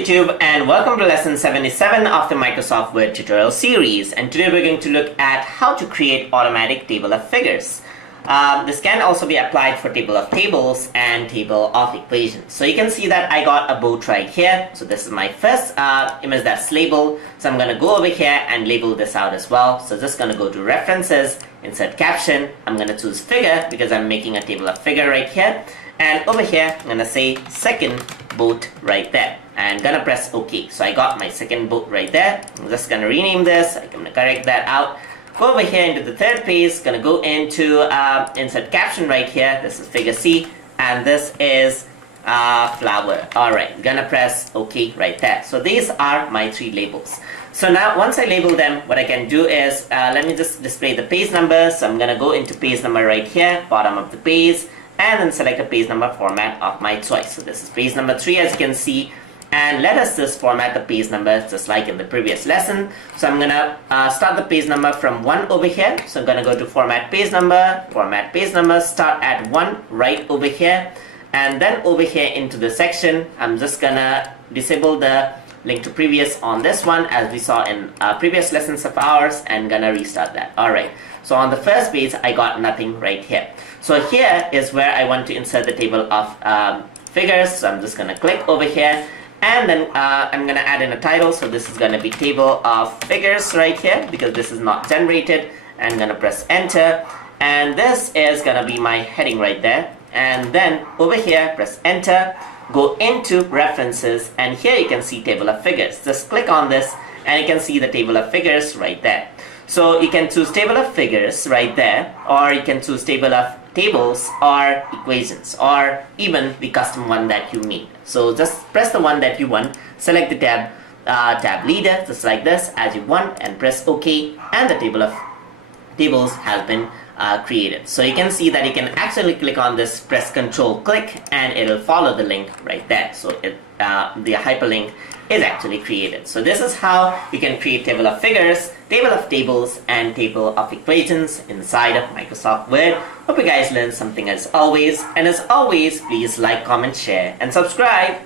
YouTube, and welcome to lesson 77 of the Microsoft Word tutorial series. And today we're going to look at how to create automatic table of figures. This can also be applied for table of tables and table of equations. So you can see that I got a boat right here. So this is my first image that's labeled. So I'm going to go over here and label this out as well. So just going to go to references, insert caption. I'm going to choose figure because I'm making a table of figure right here. And over here, I'm going to say second boat right there. And gonna press OK. So I got my second boat right there. I'm just gonna rename this. I'm gonna correct that out. Go over here into the third page. Gonna go into insert caption right here. This is figure C. And this is flower. Alright, gonna press OK right there. So these are my three labels. So now once I label them, what I can do is let me just display the page number. So I'm gonna go into page number right here, bottom of the page, and then select a page number format of my choice. So this is page number 3, as you can see. And let us just format the page number just like in the previous lesson. So I'm gonna start the page number from 1 over here. So I'm gonna go to format page number, start at 1 right over here. And then over here into the section, I'm just gonna disable the link to previous on this one as we saw in previous lessons of ours, and gonna restart that. Alright, so on the first page I got nothing right here. So here is where I want to insert the table of figures. So I'm just gonna click over here. And then I'm going to add in a title. So this is going to be table of figures right here because this is not generated. I'm going to press enter. And this is going to be my heading right there. And then over here, press enter. Go into references. And here you can see table of figures. Just click on this and you can see the table of figures right there. So you can choose table of figures right there. Or you can choose table of tables or equations, or even the custom one that you need. So just press the one that you want, select the tab leader just like this as you want, and press OK, and the table of tables has been created. So you can see that you can actually click on this, press Control click, and it'll follow the link right there. So the hyperlink is actually created. So this is how you can create table of figures, table of tables, and table of equations inside of Microsoft Word. Hope you guys learned something as always. And as always, please like, comment, share, and subscribe.